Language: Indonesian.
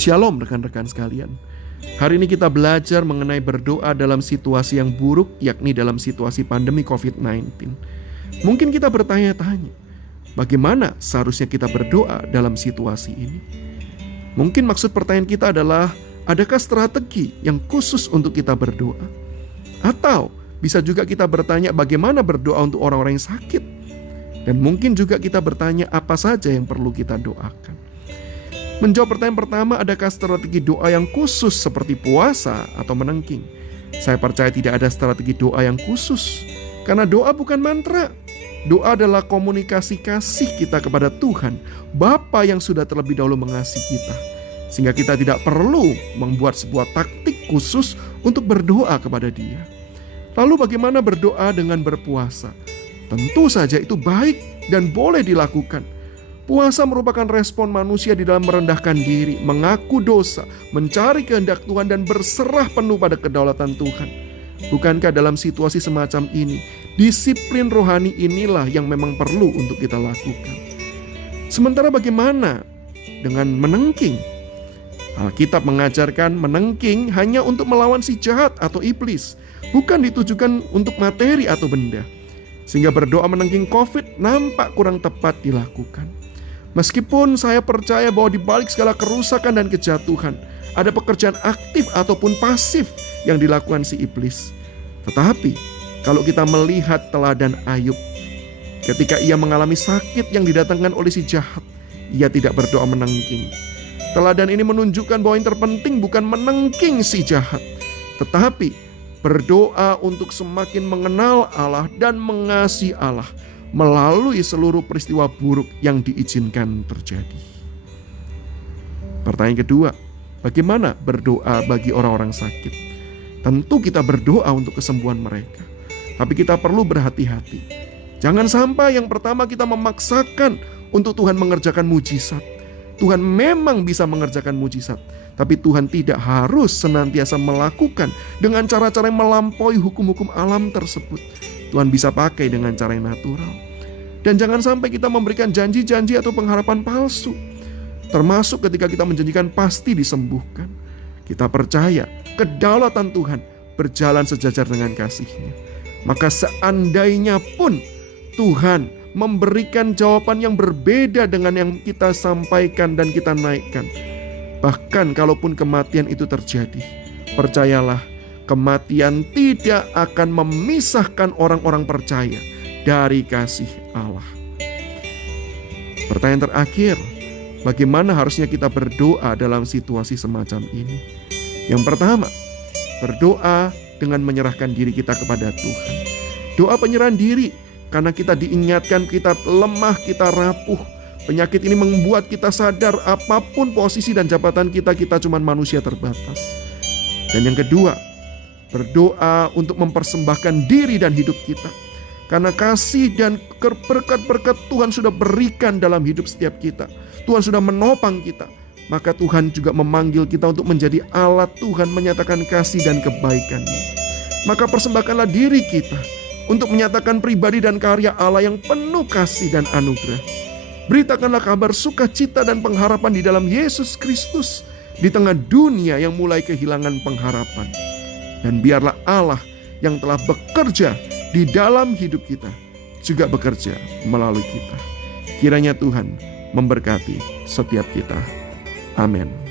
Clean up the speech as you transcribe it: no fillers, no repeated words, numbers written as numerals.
Shalom rekan-rekan sekalian. Hari ini kita belajar mengenai berdoa dalam situasi yang buruk, yakni dalam situasi pandemi COVID-19. Mungkin kita bertanya-tanya, bagaimana seharusnya kita berdoa dalam situasi ini? Mungkin maksud pertanyaan kita adalah, adakah strategi yang khusus untuk kita berdoa? Atau bisa juga kita bertanya bagaimana berdoa untuk orang-orang yang sakit? Dan mungkin juga kita bertanya apa saja yang perlu kita doakan. Menjawab pertanyaan pertama, adakah strategi doa yang khusus seperti puasa atau menengking? Saya percaya tidak ada strategi doa yang khusus, karena doa bukan mantra. Doa adalah komunikasi kasih kita kepada Tuhan, Bapa yang sudah terlebih dahulu mengasihi kita, sehingga kita tidak perlu membuat sebuah taktik khusus untuk berdoa kepada Dia. Lalu bagaimana berdoa dengan berpuasa? Tentu saja itu baik dan boleh dilakukan. Puasa merupakan respon manusia di dalam merendahkan diri, mengaku dosa, mencari kehendak Tuhan dan berserah penuh pada kedaulatan Tuhan. Bukankah dalam situasi semacam ini, disiplin rohani inilah yang memang perlu untuk kita lakukan? Sementara bagaimana dengan menengking? Alkitab mengajarkan menengking hanya untuk melawan si jahat atau iblis, bukan ditujukan untuk materi atau benda. Sehingga berdoa menengking COVID nampak kurang tepat dilakukan. Meskipun saya percaya bahwa di balik segala kerusakan dan kejatuhan, ada pekerjaan aktif ataupun pasif yang dilakukan si iblis. Tetapi kalau kita melihat teladan Ayub, ketika ia mengalami sakit yang didatangkan oleh si jahat, ia tidak berdoa menengking. Teladan ini menunjukkan bahwa yang terpenting bukan menengking si jahat, tetapi berdoa untuk semakin mengenal Allah dan mengasihi Allah melalui seluruh peristiwa buruk yang diizinkan terjadi. Pertanyaan kedua, bagaimana berdoa bagi orang-orang sakit? Tentu kita berdoa untuk kesembuhan mereka, tapi kita perlu berhati-hati. Jangan sampai yang pertama kita memaksakan untuk Tuhan mengerjakan mujizat. Tuhan memang bisa mengerjakan mujizat, tapi Tuhan tidak harus senantiasa melakukan dengan cara-cara yang melampaui hukum-hukum alam tersebut. Tuhan bisa pakai dengan cara yang natural. Dan jangan sampai kita memberikan janji-janji atau pengharapan palsu, termasuk ketika kita menjanjikan pasti disembuhkan. Kita percaya kedaulatan Tuhan berjalan sejajar dengan kasih-Nya. Maka seandainya pun Tuhan memberikan jawaban yang berbeda dengan yang kita sampaikan dan kita naikkan, bahkan kalaupun kematian itu terjadi, percayalah, kematian tidak akan memisahkan orang-orang percaya dari kasih Allah. Pertanyaan terakhir, bagaimana harusnya kita berdoa dalam situasi semacam ini? Yang pertama, berdoa dengan menyerahkan diri kita kepada Tuhan. Doa penyerahan diri, karena kita diingatkan kita lemah, kita rapuh. Penyakit ini membuat kita sadar apapun posisi dan jabatan kita, kita cuma manusia terbatas. Dan yang kedua, berdoa untuk mempersembahkan diri dan hidup kita. Karena kasih dan berkat-berkat Tuhan sudah berikan dalam hidup setiap kita. Tuhan sudah menopang kita. Maka Tuhan juga memanggil kita untuk menjadi alat Tuhan menyatakan kasih dan kebaikan-Nya. Maka persembahkanlah diri kita untuk menyatakan pribadi dan karya Allah yang penuh kasih dan anugerah. Beritakanlah kabar sukacita dan pengharapan di dalam Yesus Kristus di tengah dunia yang mulai kehilangan pengharapan. Dan biarlah Allah yang telah bekerja di dalam hidup kita juga bekerja melalui kita. Kiranya Tuhan memberkati setiap kita. Amin.